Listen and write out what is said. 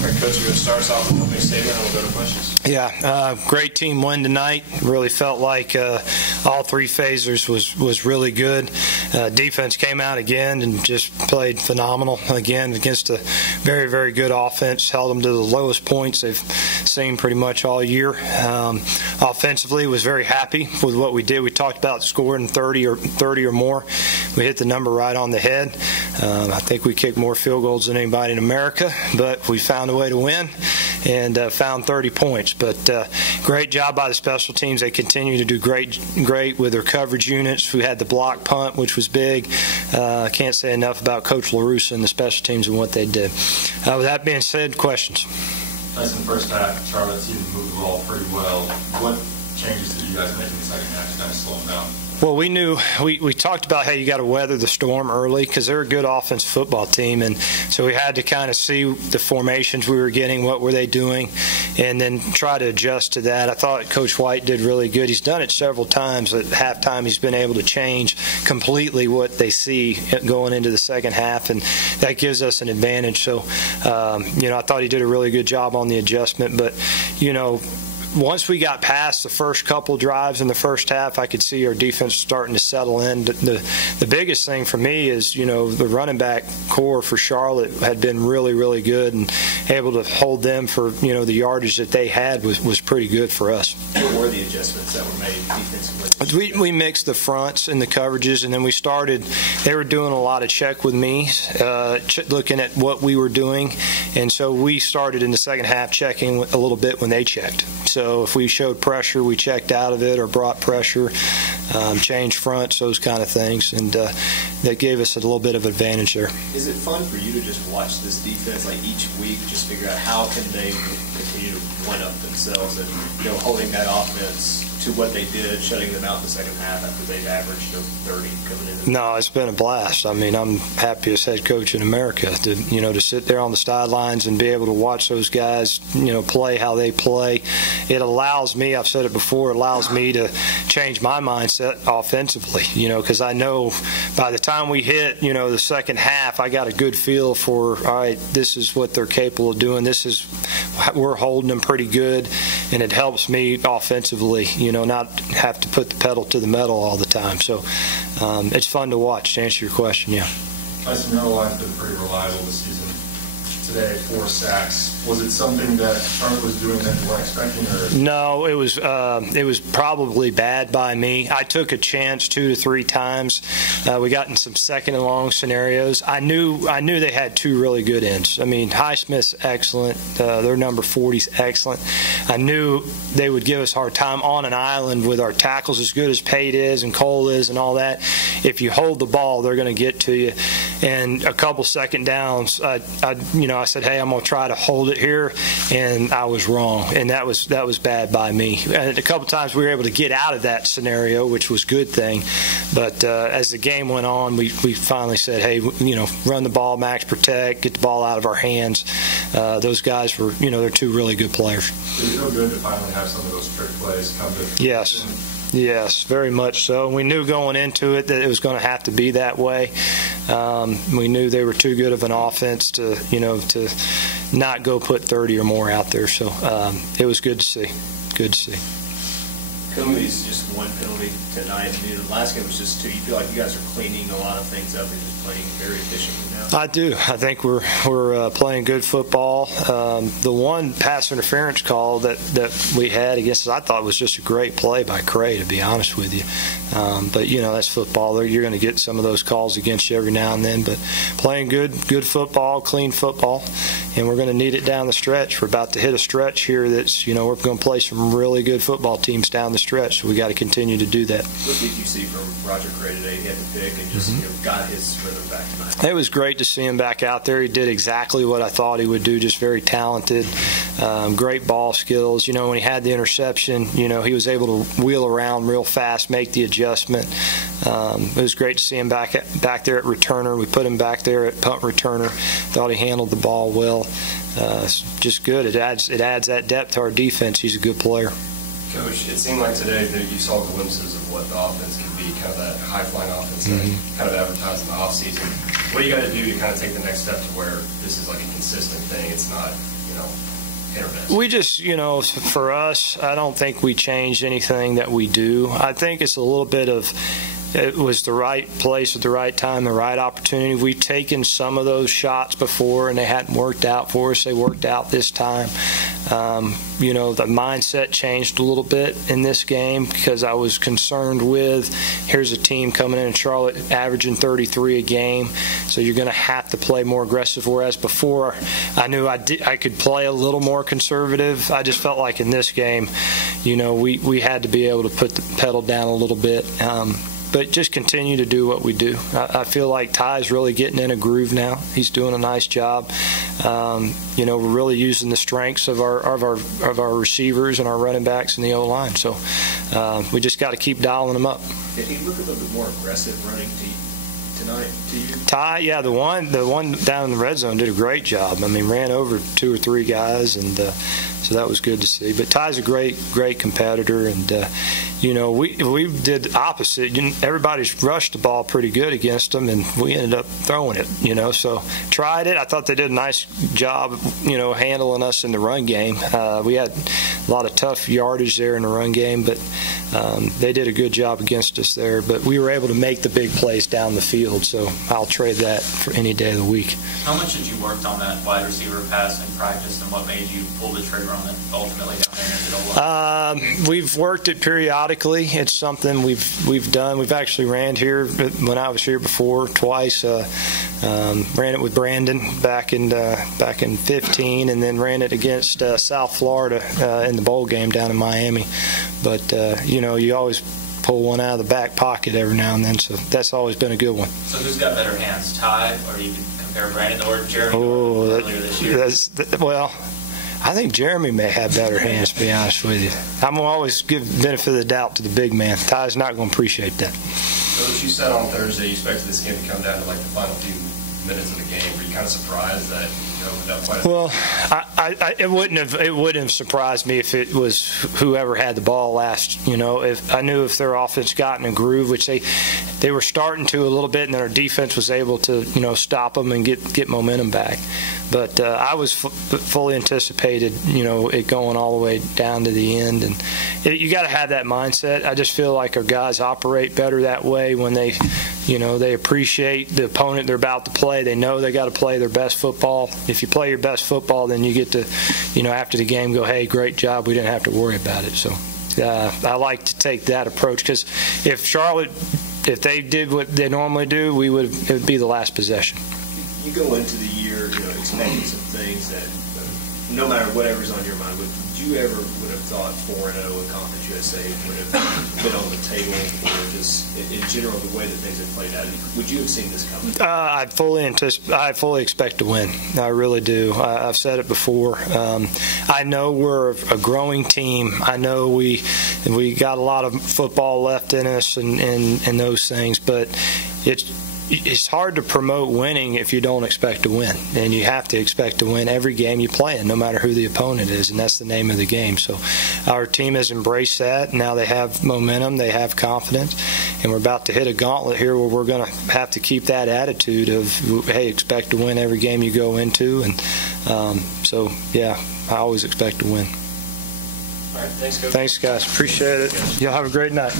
All right, Coach, you're going to start us off with an opening statement, and we'll go to questions. Yeah, great team win tonight. Really felt like all three phasers was really good. Defense came out again and just played phenomenal again against a very, very good offense. Held them to the lowest points they've seen pretty much all year. Offensively, was very happy with what we did. We talked about scoring 30 or more. We hit the number right on the head. I think we kicked more field goals than anybody in America, but we found a way to win and found 30 points. But great job by the special teams. They continue to do great with their coverage units. We had the block punt, which was big. Can't say enough about Coach LaRussa and the special teams and what they did. With that being said, questions? Tyson, first half, Charlotte team moved the ball pretty well. What changes did you guys make in the second half to kind of slow them down? Well, we knew we talked about how you got to weather the storm early because they're a good offensive football team, and so we had to kind of see the formations we were getting, what were they doing, and then try to adjust to that. I thought Coach White did really good. He's done it several times. At halftime, he's been able to change completely what they see going into the second half, and that gives us an advantage. So, I thought he did a really good job on the adjustment, but, once we got past the first couple drives in the first half, I could see our defense starting to settle in. The biggest thing for me is, the running back core for Charlotte had been really, really good, and able to hold them for, the yardage that they had was pretty good for us. What were the adjustments that were made defensively? We mixed the fronts and the coverages, and then they were doing a lot of check with me, looking at what we were doing, and so we started in the second half checking a little bit when they checked. So if we showed pressure, we checked out of it or brought pressure, changed fronts, those kind of things, and that gave us a little bit of advantage there. Is it fun for you to just watch this defense, like each week, just figure out how can they continue to one-up themselves and, holding that offense to what they did, shutting them out in the second half after they've averaged 30 coming in? No, it's been a blast. I mean, I'm happiest head coach in America to sit there on the sidelines and be able to watch those guys, play how they play. It allows me, I've said it before, it allows me to change my mindset offensively, because I know by the time we hit, the second half, I got a good feel for, all right, this is what they're capable of doing. We're holding them pretty good, and it helps me offensively, not have to put the pedal to the metal all the time. So it's fun to watch, to answer your question, yeah. Tyson, your line's been pretty reliable this season. Today, 4 sacks. Was it something that Charlotte was doing that you weren't expecting? Or? No, it was probably bad by me. I took a chance 2 to 3 times. We got in some second and long scenarios. I knew they had 2 really good ends. I mean, Highsmith's excellent. Their number 40's excellent. I knew they would give us a hard time on an island with our tackles as good as Pate is and Cole is and all that. If you hold the ball, they're going to get to you. And a couple second downs, I said, hey, I'm going to try to hold it here, and I was wrong, and that was bad by me. And a couple times we were able to get out of that scenario, which was a good thing. But as the game went on, we finally said, hey, run the ball, max protect, get the ball out of our hands. Those guys were, they're 2 really good players. Did it feel good to finally have some of those trick plays come to? Yes, very much so. And we knew going into it that it was going to have to be that way. We knew they were too good of an offense to not go put 30 or more out there. So it was good to see. Good to see. Comedy's just 1 penalty tonight. The last game was just 2. You feel like you guys are cleaning a lot of things up and just playing very efficiently now? I do. I think we're playing good football. The one pass interference call that we had against us, I thought was just a great play by Cray, to be honest with you. But that's football. You're going to get some of those calls against you every now and then. But playing good football, clean football, and we're going to need it down the stretch. We're about to hit a stretch here that's we're going to play some really good football teams down the stretch. So we got to continue to do that. What did you see from Roger Cray today? He had the pick and just got his rhythm back tonight. It was great to see him back out there. He did exactly what I thought he would do. Just very talented, great ball skills. When he had the interception, he was able to wheel around real fast, make the adjustment. It was great to see him back there at returner. We put him back there at punt returner. Thought he handled the ball well. It's just good. It adds that depth to our defense. He's a good player. Coach, it seemed like today that you saw glimpses of what the offense could be, kind of that high-flying offense that kind of advertised in the offseason. What do you got to do to kind of take the next step to where this is like a consistent thing? It's not, hit or miss. We just, for us, I don't think we changed anything that we do. I think it's a little bit of, it was the right place at the right time, the right opportunity. We've taken some of those shots before, and they hadn't worked out for us. They worked out this time. The mindset changed a little bit in this game because I was concerned with, here's a team coming in Charlotte averaging 33 a game, so you're going to have to play more aggressive, whereas before I knew I could play a little more conservative. I just felt like in this game, we had to be able to put the pedal down a little bit. But just continue to do what we do. I feel like Ty's really getting in a groove now. He's doing a nice job. We're really using the strengths of our receivers and our running backs in the O-line. So we just got to keep dialing them up. Did he look a little bit more aggressive running tonight to you? Ty, yeah, the one down in the red zone did a great job. ran over 2 or 3 guys, and so that was good to see. But Ty's a great competitor, and we did the opposite. Everybody's rushed the ball pretty good against them, and we ended up throwing it. So tried it. I thought they did a nice job, handling us in the run game. We had a lot of tough yardage there in the run game, but they did a good job against us there. But we were able to make the big plays down the field, so I'll trade that for any day of the week. How much did you work on that wide receiver pass in practice, and what made you pull the trigger on it ultimately down there into the line? We've worked it periodically. It's something we've done. We've actually ran here when I was here before twice. Ran it with Brandon back in 15, and then ran it against South Florida in the bowl game down in Miami. But you always pull one out of the back pocket every now and then, so that's always been a good one. So who's got better hands, Ty, or you can compare Brandon or Jeremy earlier this year? I think Jeremy may have better hands, to be honest with you. I'm going to always give the benefit of the doubt to the big man. Ty's not going to appreciate that. So as you said on Thursday, you expected this game to come down to like the final few minutes of the game. Were you kind of surprised that without quite a... Well, it wouldn't have surprised me if it was whoever had the ball last. If I knew if their offense got in a groove, which they were starting to a little bit, and then our defense was able to stop them and get momentum back. But I was fully anticipated it going all the way down to the end, and you got to have that mindset. I just feel like our guys operate better that way when they appreciate the opponent they're about to play. They know they got to play their best football. If you play your best football, then you get to, after the game, go, hey, great job. We didn't have to worry about it. So I like to take that approach, because if Charlotte, if they did what they normally do, it would be the last possession. You go into the year, expecting some things that, no matter whatever's on your mind, would you ever would have thought 4-0 in Conference USA would have been on the table, or just in general the way that things have played out? Would you have seen this coming? I fully expect to win. I really do. I've said it before. I know we're a growing team. I know we got a lot of football left in us and those things, but it's hard to promote winning if you don't expect to win, and you have to expect to win every game you play in, no matter who the opponent is, and that's the name of the game. So our team has embraced that. Now they have momentum, they have confidence, and we're about to hit a gauntlet here where we're going to have to keep that attitude of, hey, expect to win every game you go into, and so yeah, I always expect to win. All right, thanks, Coach. Thanks, guys. Appreciate it. Y'all have a great night.